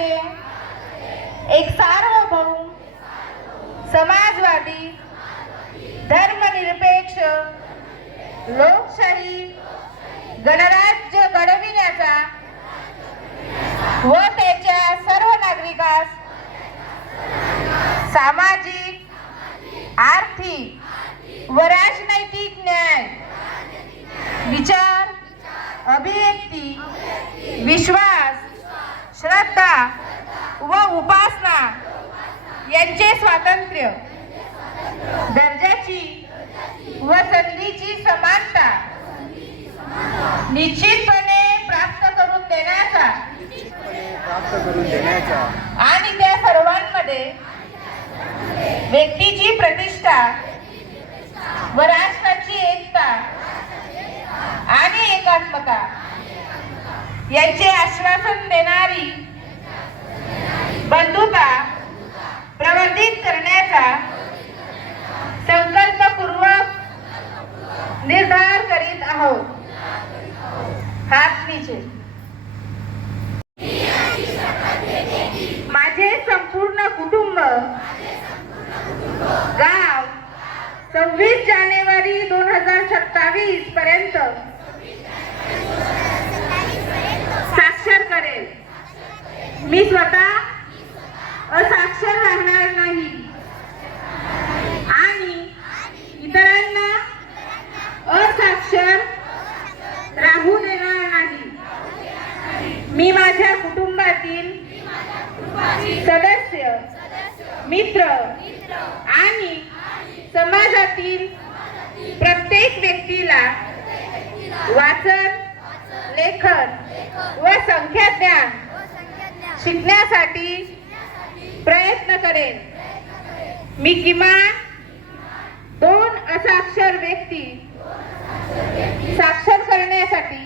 भारताचे एक सार्वभौम समाजवादी धर्मनिरपेक्ष लोकशाही गणराज्य घडविण्याचा व त्याच्या सर्व नागरिकास सामाजिक आर्थिक व राजनैतिक न्याय विचार अभिव्यक्ती विश्वास श्रद्धा व उपासना यांचे स्वातंत्र्य दर्जाची व संधीची समानता निश्चितपणे प्राप्त करून देण्याचा आणि त्या सर्वांमध्ये व्यक्तीची प्रतिष्ठा व राष्ट्राची एकता आणि एकात्मता यांचे आश्वासन देणारी बंधुता प्रवर्धित करण्याचा संकल्पपूर्वक निर्धार करीत आहोत. हात नीचे. माझे संपूर्ण कुटुंब गाव 26 जानेवारी 2027 पर्यंत साक्षर करेल. मी स्वतः असाक्षर राहणार नाही आणि इतरांना असाक्षर राहू देणार नाही. मी माझ्या कुटुंबातील सदस्य मित्र आणि समाजातील प्रत्येक व्यक्तीला वाचन लेखन व संख्याज्ञान शिकण्यासाठी प्रयत्न करेन. मी किमान 2 असाक्षर व्यक्ती साक्षर करण्यासाठी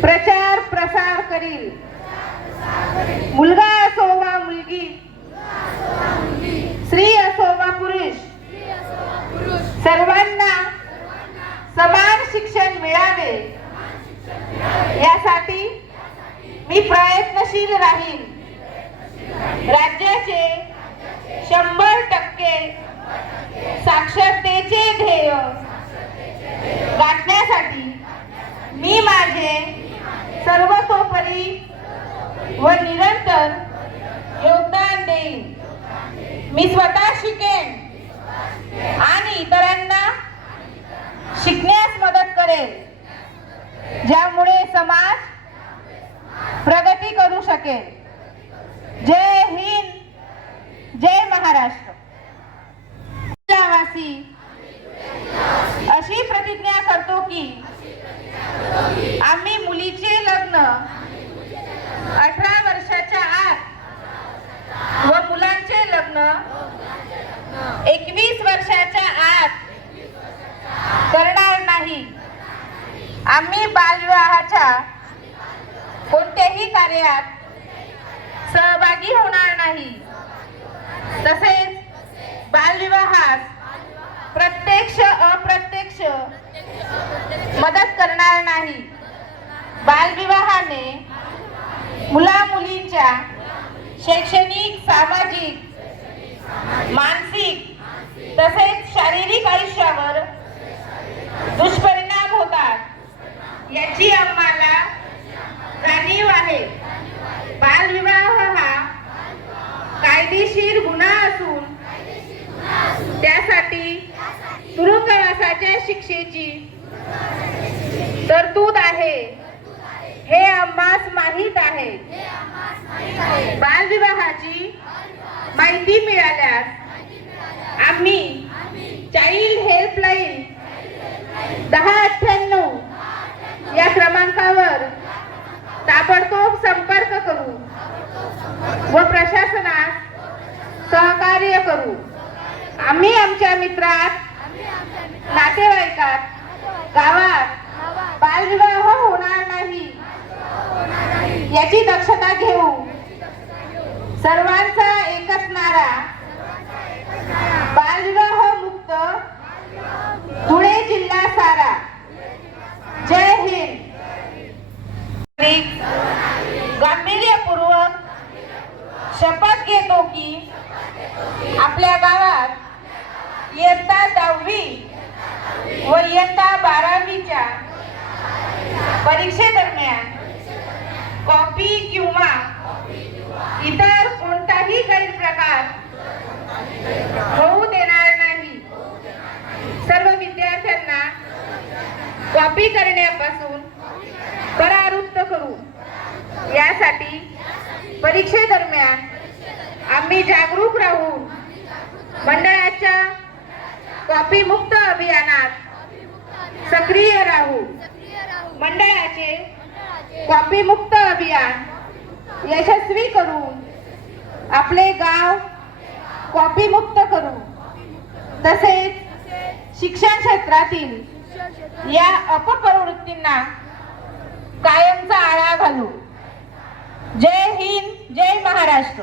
प्रचार प्रसार करील. मुलगा असो वा मुलगी, स्त्री असो वा पुरुष, सर्वांना समान शिक्षण मिळावे यासाठी मी प्रयत्नशील राहील. राज्याचे 100% साक्षरतेचे ध्येय गाठण्यासाठी मी माझे सर्वतोपरी व निरंतर योगदान देईन. मी स्वतः शिकेन आणि इतरांना शिकण्यास मदत करेन, ज्यामुळे समाज प्रगती करू शकेल. जय हिंद, जय महाराष्ट्र. वासी अशी प्रतिज्ञा करतो की आम्ही मुलीचे लग्न 18 वर्षाच्या आत व मुलांचे लग्न 21 वर्षाच्या आत करणार नाही. आम्ही बालविवाहाच्या कोणत्याही कार्यात सहभागी होणार नाही. तसेच बालविवाहास प्रत्यक्ष अप्रत्यक्ष मदत करणार नाही. बालविवाहाने मुला मुलींच्या शैक्षणिक सामाजिक मानसिक तसेच शारीरिक आयुष्यावर दुष्परिणाम होतात याची आम्हाला जाणीव आहे. बालविवाह हा कायदेशीर गुन्हा असून त्यासाठी तुरुंगवासाच्या शिक्षेची तरतूद आहे हे आम्हास माहीत आहे. बालविवाहाची माहिती मिळाल्यास आम्ही चाइल्ड हेल्पलाईन 1098 या क्रमांकावर ताबडतोब संपर्क करू व प्रशासनास सहकार्य करू. आम्ही आमच्या मित्रात नातेवाईकात गावात बालविवाह होणार नाही याची दक्षता घेऊ. सर्वांचा एकच नारा, बालविवाह मुक्त धुळे जिल्हा सारा. जय हिंद. गांभीर्यपूर्वक शपथ घेतो की आपल्या गावात इयत्ता 10वी व इयत्ता 12वीच्या परीक्षेदरम्यान कॉपी किंवा इतर कोणताही गैरप्रकार होऊ देणार नाही. सर्व विद्यार्थ्यांना कॉपी करण्यापासून परावृत्त करू. यासाठी परीक्षेदरम्यान आम्ही जागरूक राहून मंडळाच्या कॉपी मुक्त अभियानात सक्रिय राहू. मंडळाचे कॉपी मुक्त अभियान यशस्वी करून आपले गाव कॉपी मुक्त करू. तसेच शिक्षण क्षेत्रातील या अपप्रवृत्तींना कायमचा आळा घालू. जय हिंद, जय महाराष्ट्र.